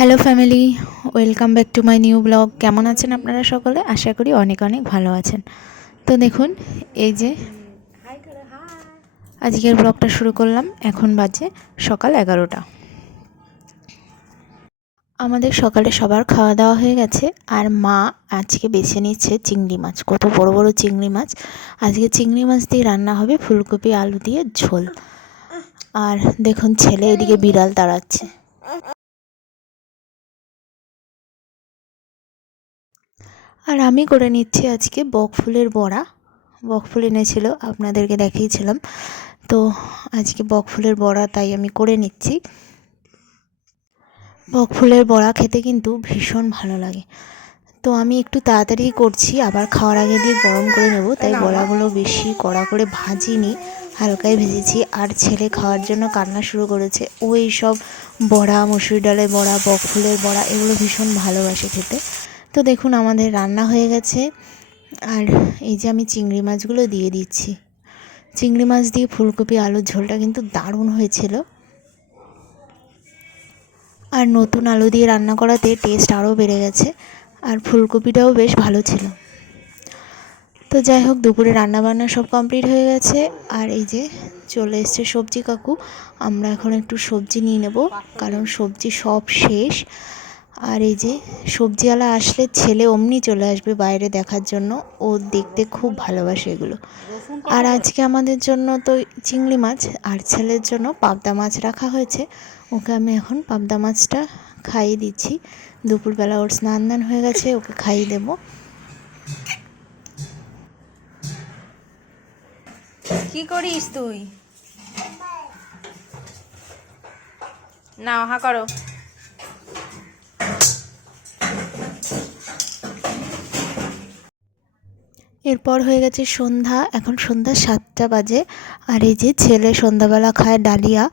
Hello family welcome back to my new blog কেমন আছেন আপনারা সকলে? আশা করি অনেক অনেক ভালো আছেন। তো দেখুন, এই যে আজকের ব্লগটা শুরু করলাম। এখন বাজে সকাল এগারোটা। আমাদের সকালে সবার খাওয়া দাওয়া হয়ে গেছে। আর মা আজকে বেছে নিচ্ছে চিংড়ি মাছ। কত বড় বড় চিংড়ি মাছ। আজকে চিংড়ি মাছ দিয়ে রান্না হবে ফুলকপি, আলু দিয়ে ঝোল। আর দেখুন, ছেলে এদিকে বিড়াল তাড়াচ্ছে। আর আমি করে নিচ্ছি আজকে বকফুলের বড়া। বকফুল এনেছিল আপনাদেরকে দেখিয়েছিলাম। তো আজকে বকফুলের বড়া তাই আমি করে নিচ্ছি। বকফুলের বড়া খেতে কিন্তু ভীষণ ভালো লাগে। তো আমি একটু তাড়াতাড়ি করছি আবার খাওয়ার আগে দিয়ে গরম করে নেব। তাই বড়াগুলো বেশি কড়া করে ভাজিনি হালকায় ভেজেছি। আর ছেলে খাওয়ার জন্য কান্না শুরু করেছে। ওই সব বড়া মুসুর ডালের বড়া বকফুলের বড়া এগুলো ভীষণ ভালোবাসে খেতে। তো দেখুন, আমাদের রান্না হয়ে গেছে। আর এই যে আমি চিংড়ি মাছগুলো দিয়ে দিচ্ছি। চিংড়ি মাছ দিয়ে ফুলকপি, আলুর ঝোলটা কিন্তু দারুণ হয়েছিল। আর নতুন আলু দিয়ে রান্না করাতে টেস্ট আরও বেড়ে গেছে। আর ফুলকপিটাও বেশ ভালো ছিল। তো যাই হোক, দুপুরে রান্নাবান্না সব কমপ্লিট হয়ে গেছে। আর এই যে চলে এসছে সবজি কাকু। আমরা এখন একটু সবজি নিয়ে নেব। কারণ সবজি সব শেষ। আর এই যে সবজিওয়ালা আসলে ছেলে অমনি চলে আসবে বাইরে দেখার জন্য, ও দেখতে খুব ভালোবাসে এগুলো। আর আজকে আমাদের জন্য তো চিংড়ি মাছ, আর ছেলের জন্য পাবদা মাছ রাখা হয়েছে। ওকে আমি এখন পাবদা মাছটা খাইয়ে দিচ্ছি। দুপুরবেলা ওর স্নান দান হয়ে গেছে, ওকে খাইয়ে দেব। কি করিস তুই? না হা করো। এরপর হয়ে গেছে সন্ধ্যা এখন সন্ধ্যা সাতটা বাজে। আর এই যে ছেলে সন্ধ্যাবেলা খায় ডালিয়া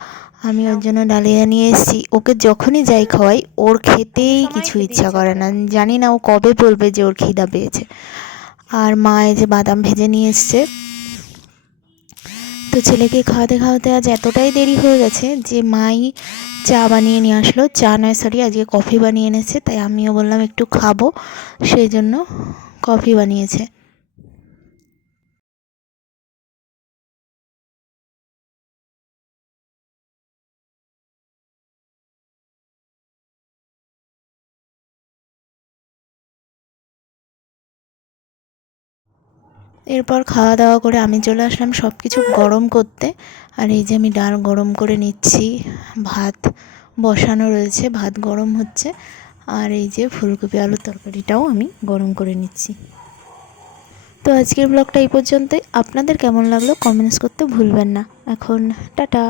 আমি ওর জন্য ডালিয়া নিয়ে এসেছি। ওকে যখনই যাই খাওয়াই ওর খেতেই কিছু ইচ্ছা করে না। জানি না ও কবে বলবে যে ওর খিদা পেয়েছে। আর মা এই যে বাদাম ভেজে নিয়ে এসছে। তো ছেলেকে খাওয়াতে খাওয়াতে আজ এতটাই দেরি হয়ে গেছে যে মাই চা বানিয়ে নিয়ে আসলো। চা নয় সরি আজকে কফি বানিয়ে এনেছে তাই আমিও বললাম একটু খাব। সেই জন্য কফি বানিয়েছে। এরপর খাওয়া দাওয়া করে আমি চলে আসলাম সব কিছু গরম করতে। আর এই যে আমি ডাল গরম করে নিচ্ছি, ভাত বসানো রয়েছে, ভাত গরম হচ্ছে। আর এই যে ফুলকপি আলুর তরকারিটাও আমি গরম করে নিচ্ছি। তো আজকের ব্লগটা এই পর্যন্তই। আপনাদের কেমন লাগল কমেন্টস করতে ভুলবেন না। এখন টাটা।